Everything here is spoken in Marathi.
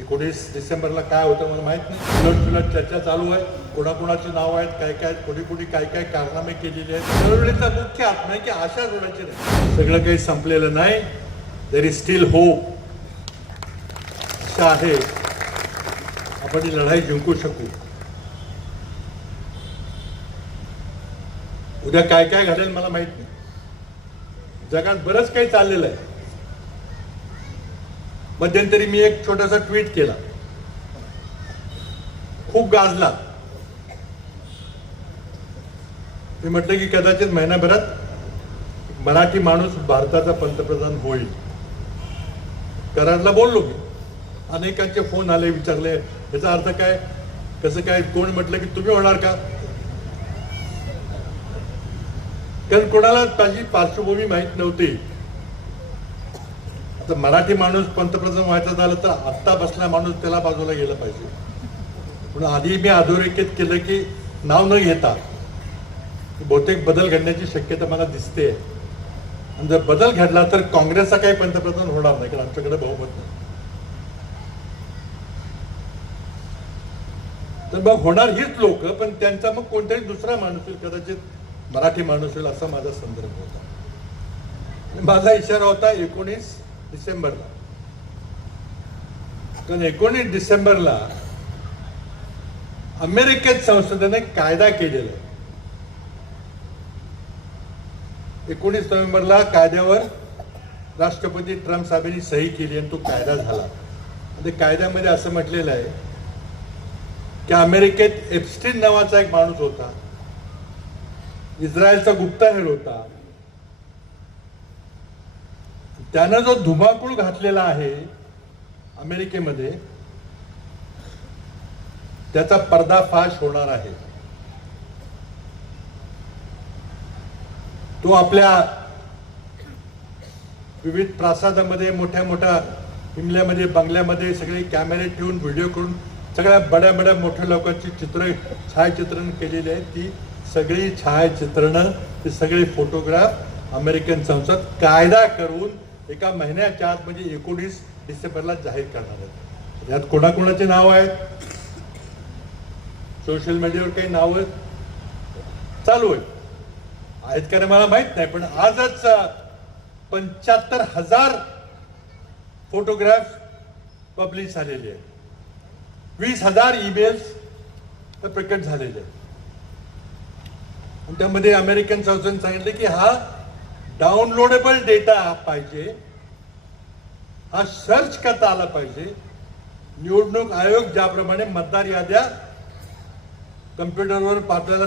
19 डिसेंबरला काय होतं मला माहित नाही. उलट चर्चा चालू आहे, कोणाकोणाची नाव आहेत, काय काय कोणी काय काय कारनामे केलेले आहेत. चळवळीचा मुख्य आत्मा आहे की आशा सोडायची नाही. सगळं काही संपलेलं नाही. There is still hope. आशा आहे आपण ही लढाई जिंकू शकू. उद्या काय काय घडेल मला माहित नाही. जगात बरंच काही चाललेलं आहे. मध्यंतरी मी एक छोटासा ट्विट केला, खूप गाजला. मी म्हटलं की कदाचित महिनाभरात मराठी माणूस भारताचा पंतप्रधान होईल. कराडला बोललो मी. अनेकांचे फोन आले, विचारले याचा अर्थ काय, कसं काय. कोण म्हटलं की तुम्ही होणार का. कारण कोणाला माझी पार्श्वभूमी माहीत नव्हती. आता मराठी माणूस पंतप्रधान व्हायचा झालं तर आत्ता बसला माणूस त्याला बाजूला गेलं पाहिजे. म्हणून आधी मी अधोरेखित केलं की नाव न घेता बहुतेक बदल घडण्याची शक्यता मला दिसते. आणि जर बदल घडला तर काँग्रेसचा काही पंतप्रधान होणार नाही, कारण आमच्याकडे बहुमत नाही. तर मग होणार हीच लोक, पण त्यांचा मग कोणताही दुसरा माणूस येईल, कदाचित मराठी माणूस येईल असा माझा संदर्भ होता. माझा इशारा होता 19 डिसेंबरला. कारण 19 डिसेंबरला अमेरिकेत संसदेने कायदा केलेला आहे. 19 नोव्हेंबरला कायद्यावर राष्ट्रपती ट्रम्प साहेबांनी सही केली आणि तो कायदा झाला. आणि कायद्यामध्ये असं म्हटलेलं आहे की अमेरिकेत एप्स्टीन नावाचा एक माणूस होता, इस्रायलचा गुप्तहेर होता. त्यानं जो धुमाकूळ घातलेला आहे अमेरिकेमध्ये, त्याचा पर्दाफाश होणार आहे. तो आपल्या विविध प्रासादामध्ये, मोठ्या मोठ्या हिमल्यामध्ये, बंगल्यामध्ये सगळे कॅमेरे ठेवून, व्हिडिओ करून सगळ्या बड्या बड्या मोठ्या लोकांची छायाचित्रण केलेली आहेत. ती सगळी छायाचित्रणं, ते सगळे फोटोग्राफ अमेरिकन संसद कायदा करून एका महिन्याच्या आत म्हणजे 19 डिसेंबरला जाहीर करणार आहेत. यात कोणाकोणाची नावं आहेत, सोशल मीडियावर काही नावं चालू आहेत का मला माहित नाही. पण आजच 75,000 फोटोग्राफ पब्लिश झालेले आहेत. 20,000 ईमेल्स प्रकट झालेले आहेत. आणि त्यामध्ये अमेरिकन संसदेने सांगितले की हा डाउनलोडेबल डेटा पाहिजे, हा सर्च करता आला पाहिजे. निवडणूक आयोग ज्याप्रमाणे मतदार याद्या कम्प्युटरवर आपल्याला